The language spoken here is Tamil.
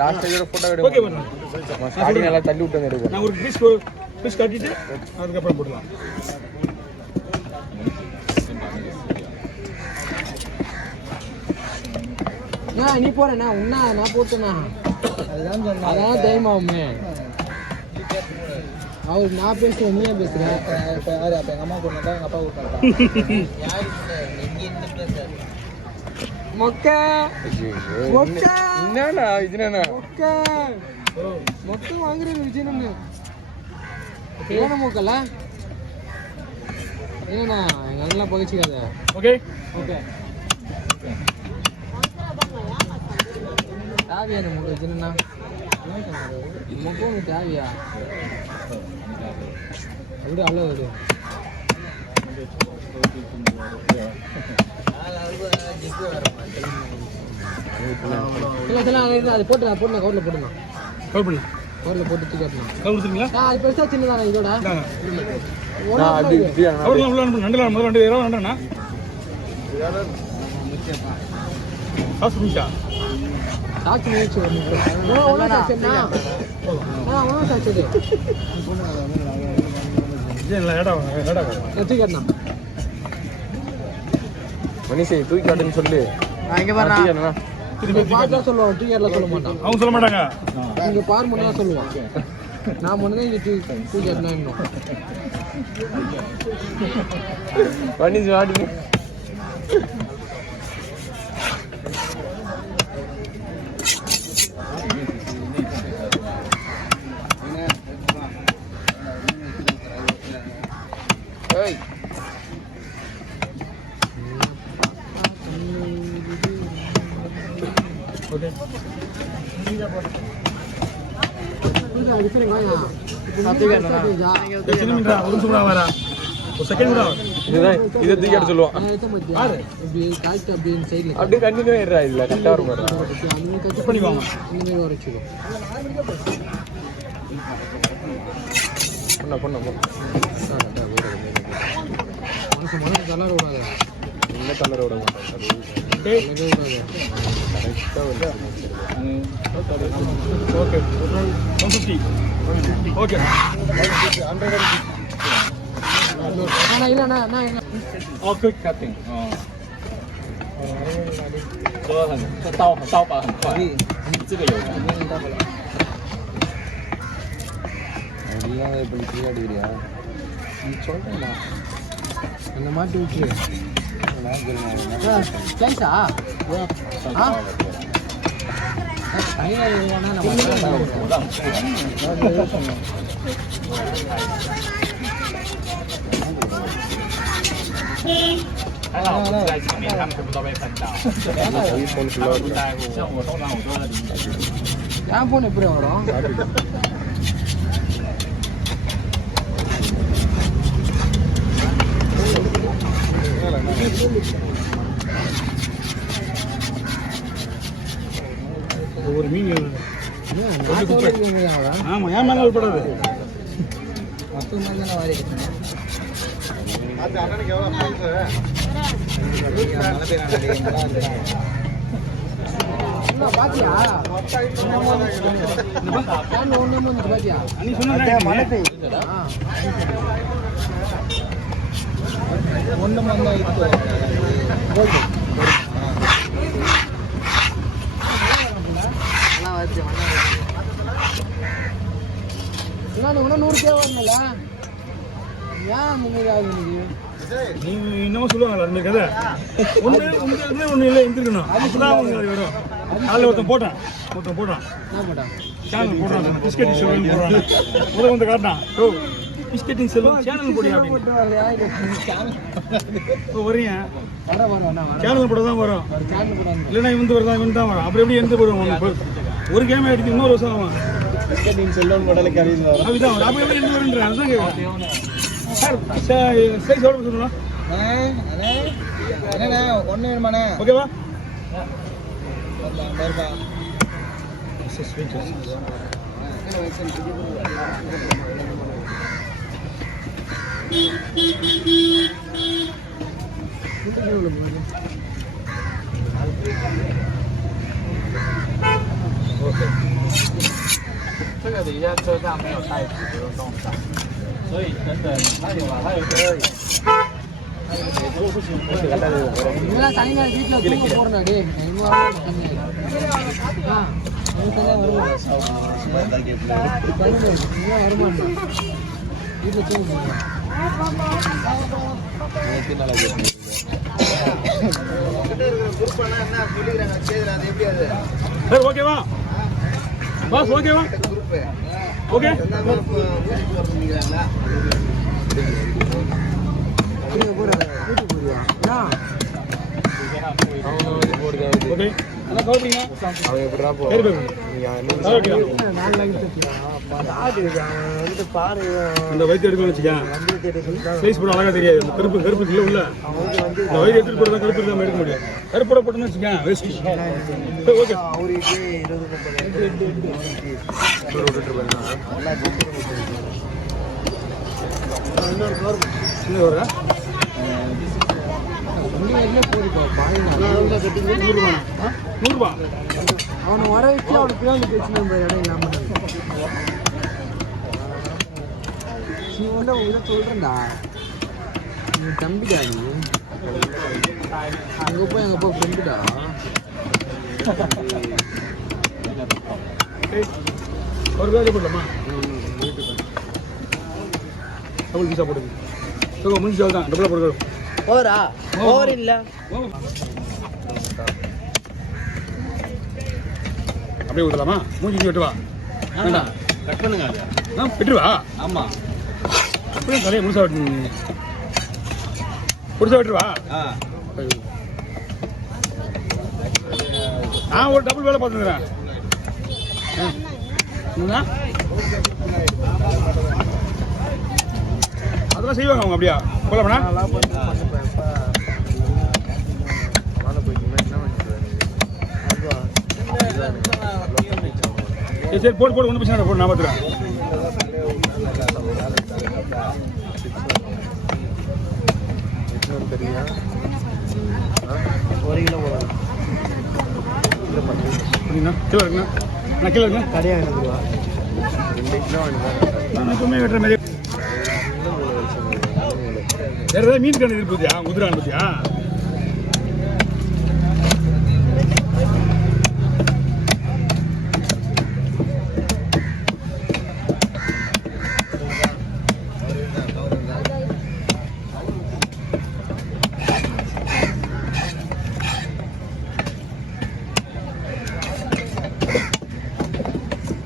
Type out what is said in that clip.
லாஸ்ட் டையோட போட்டோ எடுங்க. ஓகே பண்ணு. ஸ்டார்டிங் எல்லாம் தள்ளி விட்டு எடுங்க. நான் ஒரு பீஸ் கட்டிட்டு அதுக்கு அப்புறம் போடலாம். நீ போறேண்ணா உன்னா நான் போட்டுண்ணா அதுதான் சொன்னேன். அதான் டைம் ஆகுமே. அவர் நான் பேசுறேன், நீ ஏன் பேசுறேன்? இப்போ யாரு அப்போ எங்கள் அம்மா கொண்டு எங்கள் அப்பா கூப்பிட்டாங்க. மொக்க மொக்க என்னண்ணா இதுனா மொக்க மொக்க வாங்குறது விஜயனு ஏன மொக்கல ஏன்னா எங்கள் அண்ணெல்லாம் பகிச்சிக்காத. ஓகே ஓகே தேவையா நமக்கு விஜயனா மொக்கம் தேவையா அப்படி அவ்வளோ வரும். அது போட்டு போட்டு கவரில் போட்டுண்ணா கவரில் போட்டு தூக்கி காட்டணும். அது பெருசாக சின்னதாண்ணா இதோட சாட்சி முயற்சி மணிஷே தூக்கி காட்டுன்னு சொல்லு. சொல்லுவான் டீ சொல்ல மாட்டான். அவங்க சொல்ல மாட்டாங்க. இங்க பார் மட்டும் தான் சொல்லுவான். நான் மட்டும் தான் இங்க டீ காட்டினா மணிஷ் வாடி அப்படியே கண்டினியூ ஆயிடுறா. இல்ல கரெக்டா வரும் மனசு கலர் விடாது. என்ன கலர் விட மாட்டாங்க. ஓகே 150 ஓகே 100 இல்லண்ணா quick cutting 这刀把很快这个有எல்லாம் இப்படி ஃப்ரீயா எடுக்கிறியா? நீ சொல்றேண்ணா அந்த மாட்டி விட்டு ஸ்லைஸா在前面他们全部都被分到。像我通常我都在里面。என் போன் எப்படி வரும்? ஒரு மீன் ஆமா ஏன் மேல விடப்படாது. மொத்தம் தானே வாரி அது அண்ணனுக்கு எவ்வளோ பாத்தியா பாத்தியா நீ சொன்ன ஒன்று மண்ணா இருக்கு நான் இன்னும் 100 தேவை வரல. ஏன் முன்னூறு ஆகுது நீ இன்னமும் சொல்லுவாங்களா ரெண்டு கதை ஒன்று இல்லை எந்திருக்கணும். அதுதான் அவங்க வரும். அதில் ஒருத்தன் போட்டான் சேனல் போடுறான் பிஸ்கெட்டிங் செல்வன் போடுறான். முதல் வந்து காட்டினான் ஓ பிஸ்கெட்டிங் செல்வன் சேனல் போடியா இப்போ வரீங்க சேனல் போட தான் வரும். இல்லைன்னா இவன் தான் வரும். அப்புறம் எப்படி எந்த போடுவான்? ஒரு கேம் எடுத்து இன்னொரு வருஷம் ஆகும். செல்வன் போடலுக்கு அதுதான் அப்போ எப்படி எந்த வருன்றேன். அதுதான் கேட்குறேன் சார். சைஸ் எவ்வளோ சொல்லலாம்? என்னண்ணே ஒன்று வேணுமாண்ணே? ஓகேவா? 这个底下车上没有袋子就弄上，所以等等，它有啊，它有一个。இதெல்லாம் தனியாக வீட்டில் தூங்க போகிறேன் டே இன்னும் ஆ வருமானம் வீட்டில் தூங்க சரி ஓகேவா பாஸ் ஓகேவா ஓகே ஓகே நல்லா கவனிங்க அவன் எப்படிடா போ சரி அந்த வயிற்று எடுக்கணும்னு வச்சுக்கேன் சைஸ் போட அழகா தெரியாது அந்த கருப்பு கருப்பு இல்லை உள்ள இந்த வயிறு எடுத்துட்டு போட்டு தான் கருப்பு இல்லாமல் எடுக்க முடியும் கருப்போட போட்டோம்னு வச்சுக்கேன் வேஸ்ட் ஓகே அவருக்கு 20 இன்னும் வர நூறுபா அவனை வர வச்சு அவனுக்கு பின்னாடி பேச்சு நம்ம இடம் இல்லாமல் நீ ஒன்றும் இதை சொல்கிறேன்டா நீ தம்பிடா நீ அங்கே போய் ஃப்ரெண்டுடா ஒரு வேலை போடலாமா டபுள் பீஸா போடுங்க முடிஞ்சு தான் டபுளாக போடுறோம் ஓவரா ஓவர் இல்லை அப்படியே ஊற்றலாமா மூஞ்சி வெட்டுவா வேண்டாம் கட் பண்ணுங்க அது. வெட்டுவா ஆமா. அப்படியே தலையை முழுசா வெட்டணும் முழுசா வெட்டுவா நான் ஒரு டபுள் வேலை பார்த்துக்கிறேன் அதெல்லாம் செய்வாங்க அவங்க அப்படியா போலாமண்ணா சரி போடு போடு ஒன்றும் பிரச்சனை போடு நான் பார்த்துக்கிறேன் கிலோ இருக்குண்ணா நான் கிலோ இருக்குண்ணா கடையாக நான் எப்பவுமே வெட்டுற மாதிரி வேறு ஏதாவது மீன் கண்டு இருப்பதியா உதிரான் பத்தியா